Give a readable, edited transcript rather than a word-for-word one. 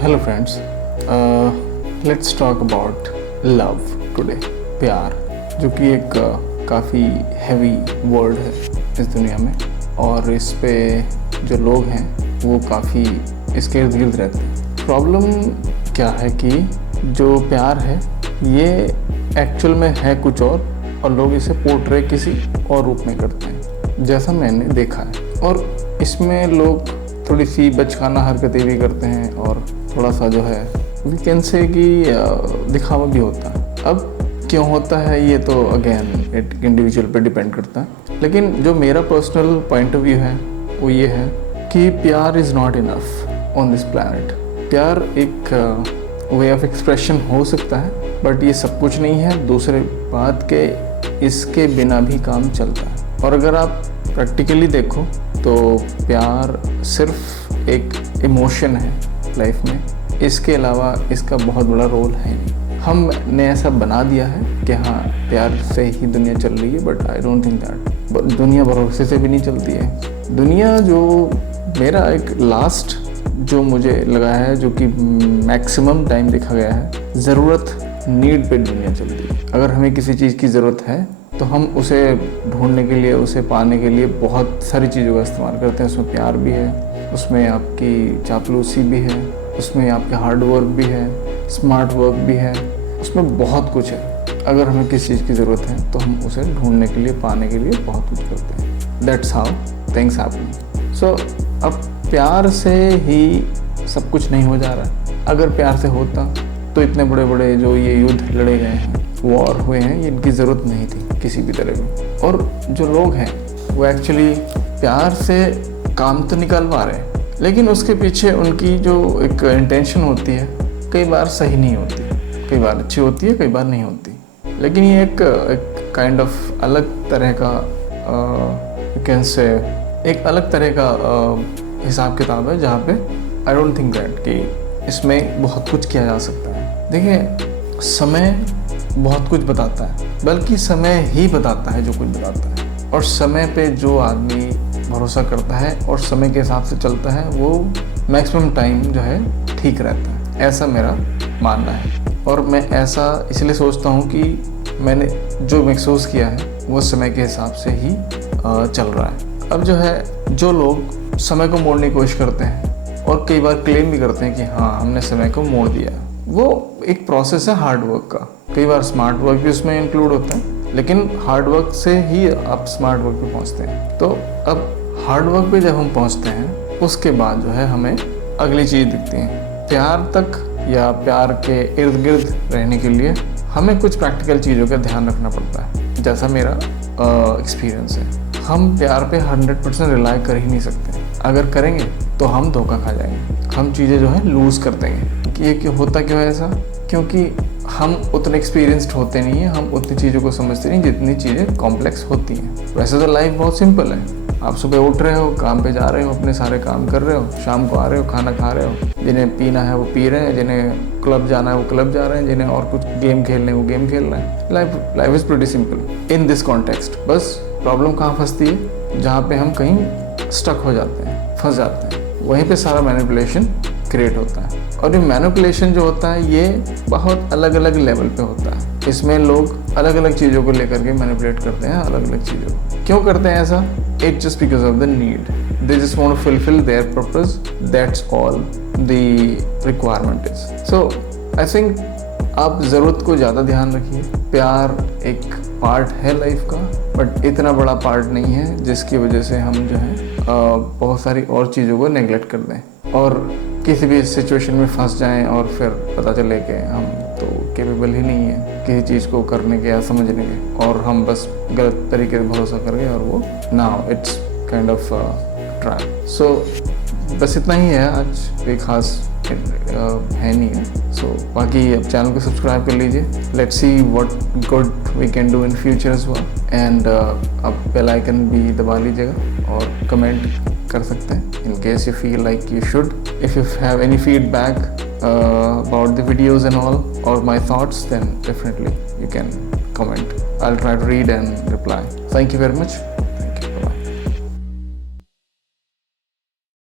Hello friends, let's talk about love today. प्यार, जो कि एक काफ़ी हैवी वर्ड है इस दुनिया में, और इस पे जो लोग हैं वो काफ़ी इसके इर्द गिर्द रहते हैं। प्रॉब्लम क्या है कि जो प्यार है ये एक्चुअल में है कुछ और लोग इसे पोर्ट्रे किसी और रूप में करते हैं, जैसा मैंने देखा है। और इसमें लोग थोड़ी सी बचकाना हरकतें भी करते हैं और थोड़ा सा जो है वी कैन से कि दिखावा भी होता है। अब क्यों होता है ये तो अगेन इट इंडिविजुअल पे डिपेंड करता है, लेकिन जो मेरा पर्सनल पॉइंट ऑफ व्यू है वो ये है कि प्यार is not enough on this planet. प्यार एक वे ऑफ एक्सप्रेशन हो सकता है, बट ये सब कुछ नहीं है। दूसरे बात के इसके बिना भी काम चलता है। और अगर आप प्रैक्टिकली देखो तो प्यार सिर्फ एक इमोशन है लाइफ में, इसके अलावा इसका बहुत बड़ा रोल है नहीं। हमने ऐसा बना दिया है कि हाँ प्यार से ही दुनिया चल रही है, but I don't think that. दुनिया भरोसे से भी नहीं चलती है। दुनिया जो मेरा एक लास्ट जो मुझे लगा है, जो कि मैक्सिमम टाइम देखा गया है, ज़रूरत नीड पे दुनिया चलती है। अगर हमें किसी चीज़ की ज़रूरत है तो हम उसे ढूंढने के लिए, उसे पाने के लिए बहुत सारी चीज़ों का इस्तेमाल करते हैं। उसमें प्यार भी है, उसमें आपकी चापलूसी भी है, उसमें आपके हार्ड वर्क भी है, स्मार्ट वर्क भी है, उसमें बहुत कुछ है। अगर हमें किसी चीज़ की ज़रूरत है तो हम उसे ढूंढने के लिए, पाने के लिए बहुत कुछ करते हैं। That's how things happen. So अब प्यार से ही सब कुछ नहीं हो जा रहा। अगर प्यार से होता तो इतने बड़े बड़े जो ये युद्ध लड़े गए हैं, वॉर हुए हैं, इनकी ज़रूरत नहीं थी किसी भी तरह की। और जो लोग हैं वो एक्चुअली प्यार से काम तो निकालवा रहे हैं, लेकिन उसके पीछे उनकी जो एक इंटेंशन होती है कई बार सही नहीं होती, कई बार अच्छी होती है, कई बार नहीं होती। लेकिन ये एक काइंड ऑफ अलग तरह का कैन से एक अलग तरह का हिसाब किताब है, जहाँ पे आई डोंट थिंक दैट कि इसमें बहुत कुछ किया जा सकता है। देखिए, समय बहुत कुछ बताता है, बल्कि समय ही बताता है जो कुछ बताता है। और समय पे जो आदमी भरोसा करता है और समय के हिसाब से चलता है, वो मैक्सिमम टाइम जो है ठीक रहता है, ऐसा मेरा मानना है। और मैं ऐसा इसलिए सोचता हूँ कि मैंने जो महसूस किया है वो समय के हिसाब से ही चल रहा है। अब जो है, जो लोग समय को मोड़ने की कोशिश करते हैं और कई बार क्लेम भी करते हैं कि हाँ हमने समय को मोड़ दिया, वो एक प्रोसेस है हार्ड वर्क का। कई बार स्मार्ट वर्क भी उसमें इंक्लूड होता है, लेकिन हार्ड वर्क से ही आप स्मार्ट वर्क पे पहुंचते हैं। तो अब हार्ड वर्क पे जब हम पहुंचते हैं, उसके बाद जो है हमें अगली चीज़ दिखती है। प्यार तक या प्यार के इर्द गिर्द रहने के लिए हमें कुछ प्रैक्टिकल चीज़ों का ध्यान रखना पड़ता है, जैसा मेरा एक्सपीरियंस है। हम प्यार पे 100% रिलाई कर ही नहीं सकते। अगर करेंगे तो हम धोखा खा जाएंगे, हम चीज़ें जो है लूज़ कर देंगे। कि ये क्यों होता, क्यों है ऐसा? क्योंकि हम उतने एक्सपीरियंस्ड होते नहीं हैं, हम उतनी चीज़ों को समझते नहीं जितनी चीज़ें कॉम्प्लेक्स होती हैं। वैसे तो लाइफ बहुत सिंपल है। आप सुबह उठ रहे हो, काम पे जा रहे हो, अपने सारे काम कर रहे हो, शाम को आ रहे हो, खाना खा रहे हो, जिन्हें पीना है वो पी रहे हैं, जिन्हें क्लब जाना है वो क्लब जा रहे हैं, जिन्हें और कुछ गेम खेलने वो गेम खेल रहे हैं। Life is pretty simple in this context. बस प्रॉब्लम कहाँ फंसती है? जहाँ पे हम कहीं स्टक हो जाते हैं, फंस जाते हैं, वहीं पे सारा मैनिपुलेशन क्रिएट होता है। और ये मैनिपुलेशन जो होता है ये बहुत अलग अलग लेवल पे होता है। इसमें लोग अलग अलग चीज़ों को लेकर के मैनिपुलेट करते हैं, अलग अलग चीज़ों को। क्यों करते हैं ऐसा? It's just because of the need. They just want to fulfill their purpose. That's all the requirement is. So I think आप ज़रूरत को ज़्यादा ध्यान रखिए। प्यार एक पार्ट है लाइफ का, बट इतना बड़ा पार्ट नहीं है जिसकी वजह से हम जो है बहुत सारी और चीज़ों को नेगलेक्ट कर दें और किसी भी सिचुएशन में फंस जाएं और फिर पता चले कि हम तो केपेबल ही नहीं है किसी चीज़ को करने के या समझने के, और हम बस गलत तरीके से भरोसा कर गए और वो now it's kind of trap. So बस इतना ही है आज, कोई खास है नहीं है। सो बाकी अब चैनल को सब्सक्राइब कर लीजिए। Let's see what good we can do in future as well. And अब बेल आइकन भी दबा लीजिएगा और कमेंट कर सकते हैं in case you feel like you should. If you have any feedback about the videos and all or my thoughts, then definitely you can comment. I'll try to read and reply. Thank you very much.